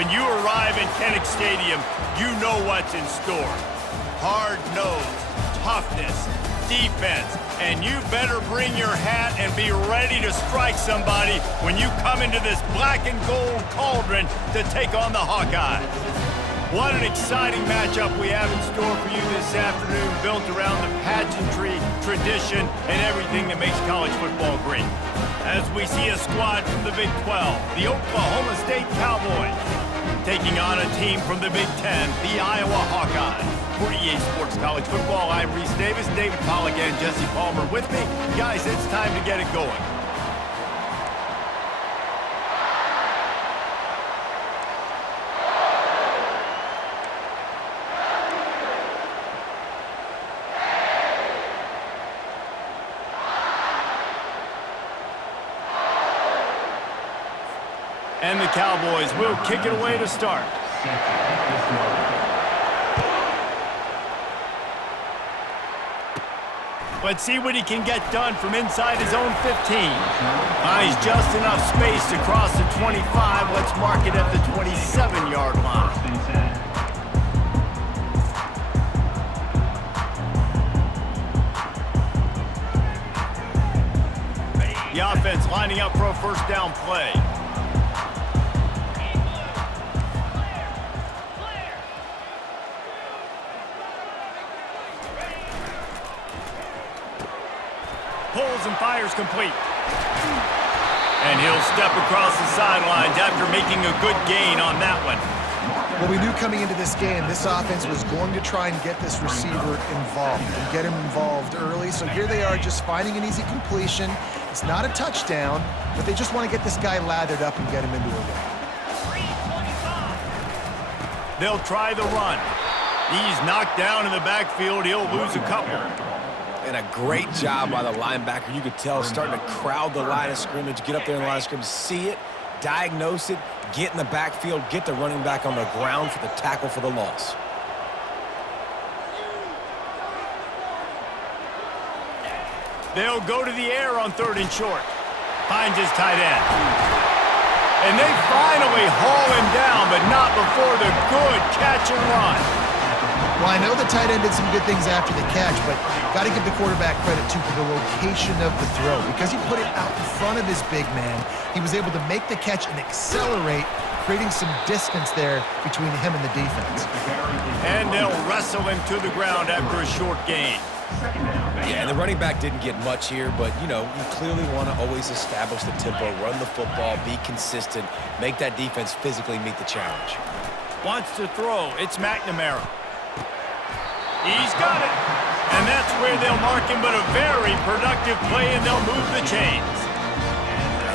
When you arrive in Kinnick Stadium, you know what's in store. Hard nose, toughness, defense, and you better bring your hat and be ready to strike somebody when you come into this black and gold cauldron to take on the Hawkeyes. What an exciting matchup we have in store for you this afternoon, built around the pageantry, tradition, and everything that makes college football great. As we see a squad from the Big 12, the Oklahoma State Cowboys, taking on a team from the Big 10, the Iowa Hawkeyes. For EA Sports College Football, I'm Reese Davis, David Pollack, and Jesse Palmer with me. Guys, it's time to get it going. And the Cowboys will kick it away to start. Let's see what he can get done from inside his own 15. Buys just enough space to cross the 25. Let's mark it at the 27-yard line. The offense lining up for a first down play. Pulls and fires complete. And he'll step across the sidelines after making a good gain on that one. Well, we knew coming into this game, this offense was going to try and get this receiver involved and get him involved early. So here they are just finding an easy completion. It's not a touchdown, but they just want to get this guy lathered up and get him into a run. They'll try the run. He's knocked down in the backfield. He'll lose a couple. And a great job by the linebacker. You could tell starting to crowd the line of scrimmage, get up there in the line of scrimmage, see it, diagnose it, get in the backfield, get the running back on the ground for the tackle for the loss. They'll go to the air on 3rd and short. Finds his tight end. And they finally haul him down, but not before the good catch and run. Well, I know the tight end did some good things after the catch, but got to give the quarterback credit, too, for the location of the throw. Because he put it out in front of his big man, he was able to make the catch and accelerate, creating some distance there between him and the defense. And they'll wrestle him to the ground after a short gain. Yeah, and the running back didn't get much here, but, you know, you clearly want to always establish the tempo, run the football, be consistent, make that defense physically meet the challenge. Wants to throw. It's McNamara. He's got it. And that's where they'll mark him, but a very productive play, and they'll move the chains.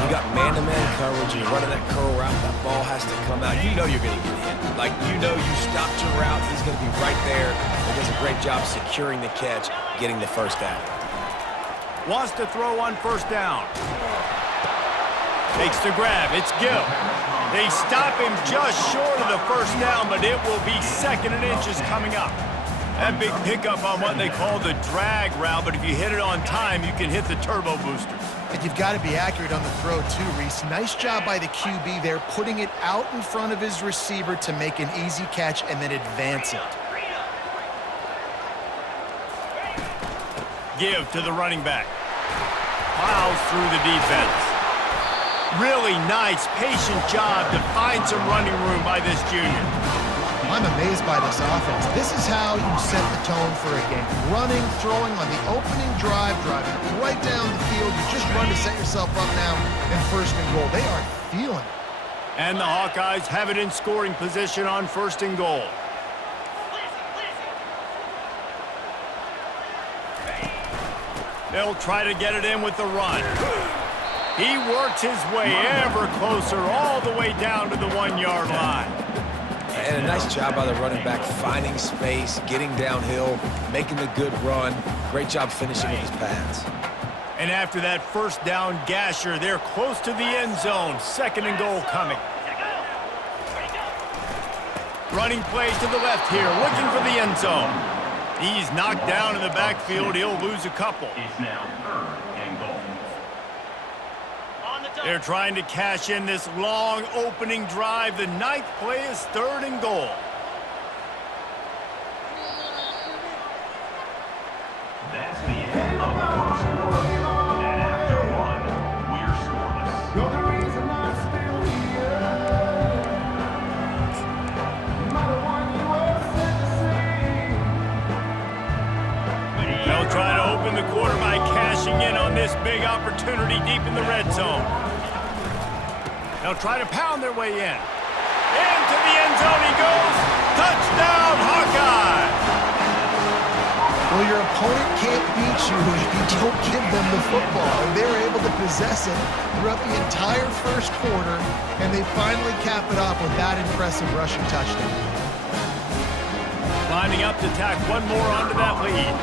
You got man-to-man coverage, you're running that curl route, that ball has to come out. You know you're going to get hit. Like, you know you stopped your route, he's going to be right there. He does a great job securing the catch, getting the first down. Wants to throw on 1st down. Takes the grab. It's Gill. They stop him just short of the 1st down, but it will be 2nd and inches coming up. That big pickup on what they call the drag route, but if you hit it on time, you can hit the turbo boosters. And you've got to be accurate on the throw, too, Reese. Nice job by the QB there, putting it out in front of his receiver to make an easy catch and then advance it. Give to the running back. Plows through the defense. Really nice, patient job to find some running room by this junior. I'm amazed by this offense. This is how you set the tone for a game. Running, throwing on the opening drive, driving right down the field. You just run to set yourself up now in 1st and goal. They are feeling it. And the Hawkeyes have it in scoring position on 1st and goal. They'll try to get it in with the run. He works his way ever closer all the way down to the 1-yard line. And a nice job by the running back, finding space, getting downhill, making the good run. Great job finishing with his pads. And after that 1st down gasher, they're close to the end zone. 2nd and goal coming. Running play to the left here, looking for the end zone. He's knocked down in the backfield. He'll lose a couple. It's now 3rd and goal. On the They're trying to cash in this long opening drive. The ninth play is 3rd and goal. That's the end of the first quarter. And after one, we're scoreless. You're the reason I'm still here. Not the one you were sent to see. They'll try to open the quarter by cashing in on this big opportunity deep in the red zone. They'll try to pound their way in. Into the end zone he goes. Touchdown, Hawkeye! Well, your opponent can't beat you if you don't give them the football. And they were able to possess it throughout the entire first quarter, and they finally cap it off with that impressive rushing touchdown. Lining up to tack one more onto that lead.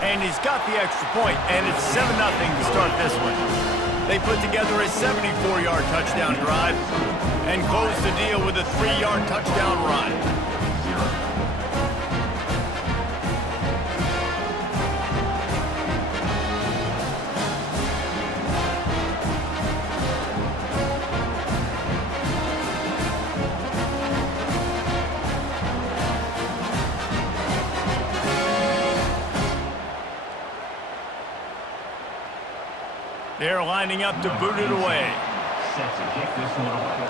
And he's got the extra point, and it's 7-0 to start this one. They put together a 74-yard touchdown drive and close the deal with a 3-yard touchdown run. They're lining up to boot it away. Set to kick this one away.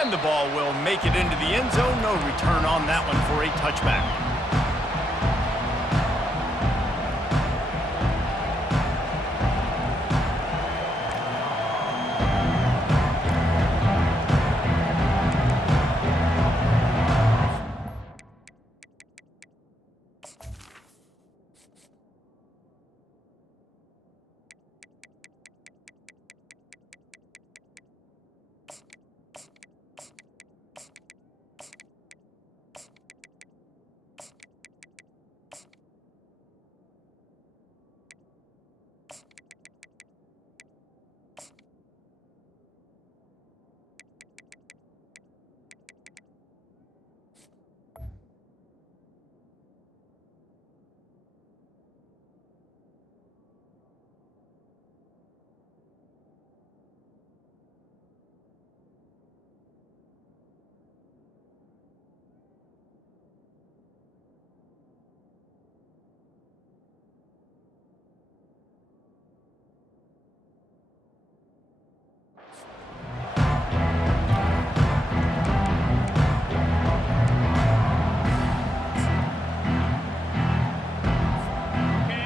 And the ball will make it into the end zone. No return on that one for a touchback.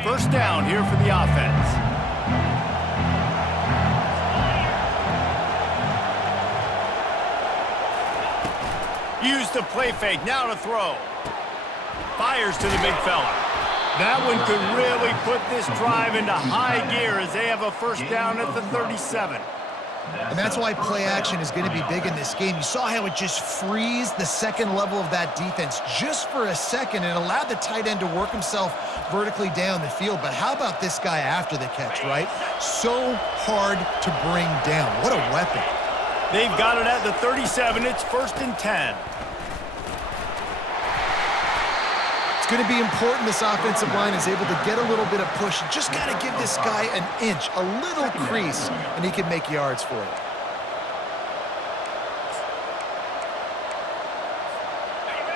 First down here for the offense. Use the play fake, now to throw. Fires to the big fella. That one could really put this drive into high gear as they have a first down at the 37. And that's why play action is going to be big in this game. You saw how it just freezed the second level of that defense just for a second and allowed the tight end to work himself vertically down the field. But how about this guy after the catch, right? So hard to bring down. What a weapon. They've got it at the 37. It's 1st and 10. It's going to be important this offensive line is able to get a little bit of push. You just got to give this guy an inch, a little crease, and he can make yards for it.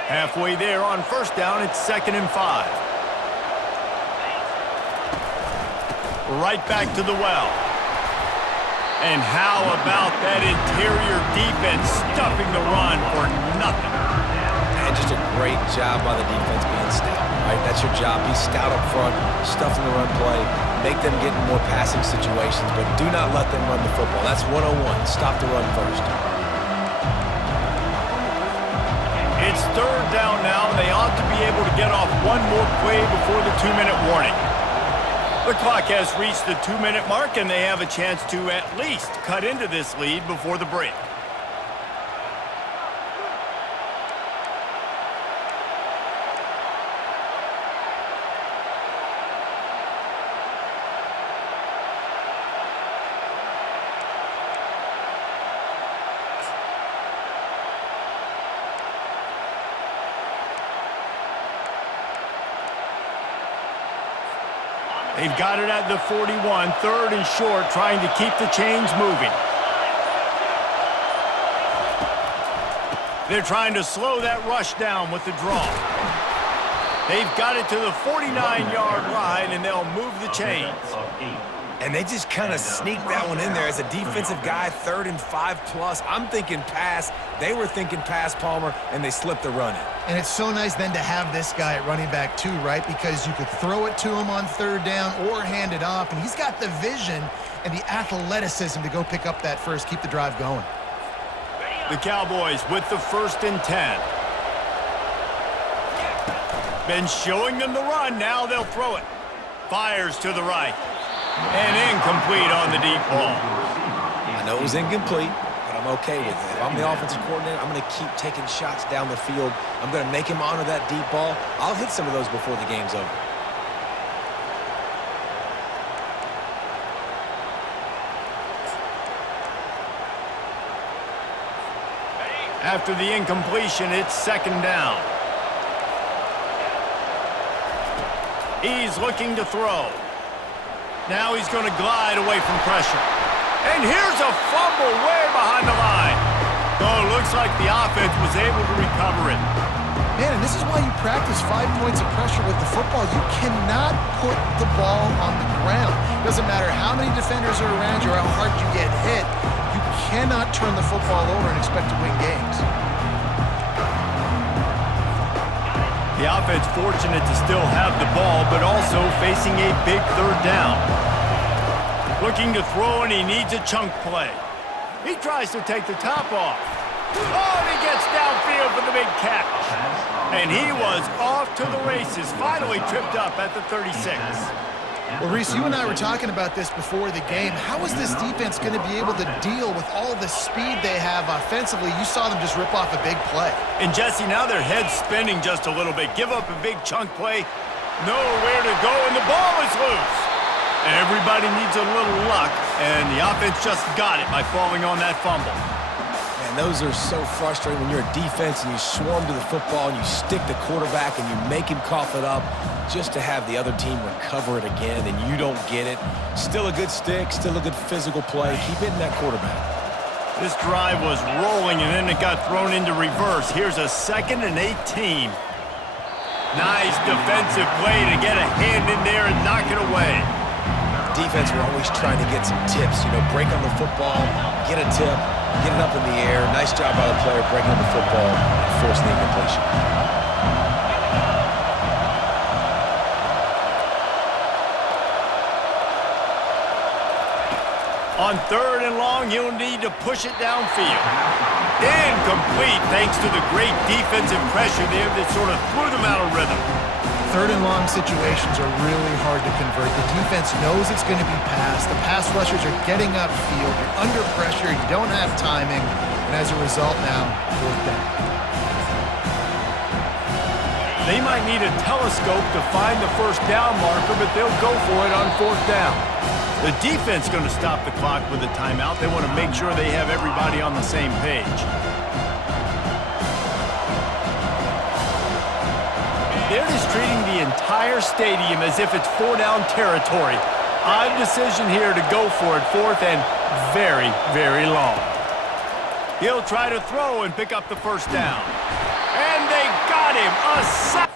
Halfway there on first down, it's 2nd and 5. Right back to the well. And how about that interior defense stuffing the run for nothing? And just a great job by the defense being stout, right? That's your job. Be stout up front, stuff in the run play, make them get in more passing situations, but do not let them run the football. That's 101. Stop the run first. It's 3rd down now. They ought to be able to get off one more play before the 2-minute warning. The clock has reached the 2-minute mark, and they have a chance to at least cut into this lead before the break. They've got it at the 41, third and short, trying to keep the chains moving. They're trying to slow that rush down with the draw. They've got it to the 49-yard line, and they'll move the chains. And they just kind of sneaked that one in there. As a defensive guy, 3rd and 5+. I'm thinking pass. They were thinking pass, Palmer, and they slipped the run in. And it's so nice then to have this guy at running back too, right? Because you could throw it to him on 3rd down or hand it off, and he's got the vision and the athleticism to go pick up that first, keep the drive going. The Cowboys with the 1st and 10. Been showing them the run. Now they'll throw it. Fires to the right. And incomplete on the deep ball. I know it was incomplete, but I'm okay with it. If I'm the offensive coordinator, I'm going to keep taking shots down the field. I'm going to make him honor that deep ball. I'll hit some of those before the game's over. After the incompletion, it's 2nd down. He's looking to throw. Now he's going to glide away from pressure. And here's a fumble way behind the line. Oh, looks like the offense was able to recover it. Man, and this is why you practice 5 points of pressure with the football. You cannot put the ball on the ground. Doesn't matter how many defenders are around you or how hard you get hit. You cannot turn the football over and expect to win games. The offense fortunate to still have the ball, but also facing a big 3rd down. Looking to throw, and he needs a chunk play. He tries to take the top off. Oh, and he gets downfield for the big catch. And he was off to the races, finally tripped up at the 36. Well, Reese, you and I were talking about this before the game. How is this defense going to be able to deal with all the speed they have offensively? You saw them just rip off a big play. And Jesse, now their head's spinning just a little bit. Give up a big chunk play, nowhere to go, and the ball is loose. Everybody needs a little luck, and the offense just got it by falling on that fumble. Man, those are so frustrating when you're a defense and you swarm to the football and you stick the quarterback and you make him cough it up just to have the other team recover it again and you don't get it. Still a good stick, still a good physical play. Keep hitting that quarterback. This drive was rolling, and then it got thrown into reverse. Here's a 2nd and 18. Nice defensive play to get a hand in there and knock it away. Defense, we're always trying to get some tips. You know, break on the football, get a tip, get it up in the air. Nice job by the player breaking on the football and forcing the incompletion. On 3rd and long, he'll need to push it downfield. Incomplete thanks to the great defensive pressure there that sort of threw them out of rhythm. 3rd and long situations are really hard to convert. The defense knows it's going to be passed. The pass rushers are getting upfield. You're under pressure. You don't have timing. And as a result now, 4th down. They might need a telescope to find the 1st down marker, but they'll go for it on 4th down. The defense going to stop the clock with a timeout. They want to make sure they have everybody on the same page. They're just treating the entire stadium as if it's 4-down territory. Odd decision here to go for it, 4th and very, very long. He'll try to throw and pick up the 1st down. And they got him. A sack.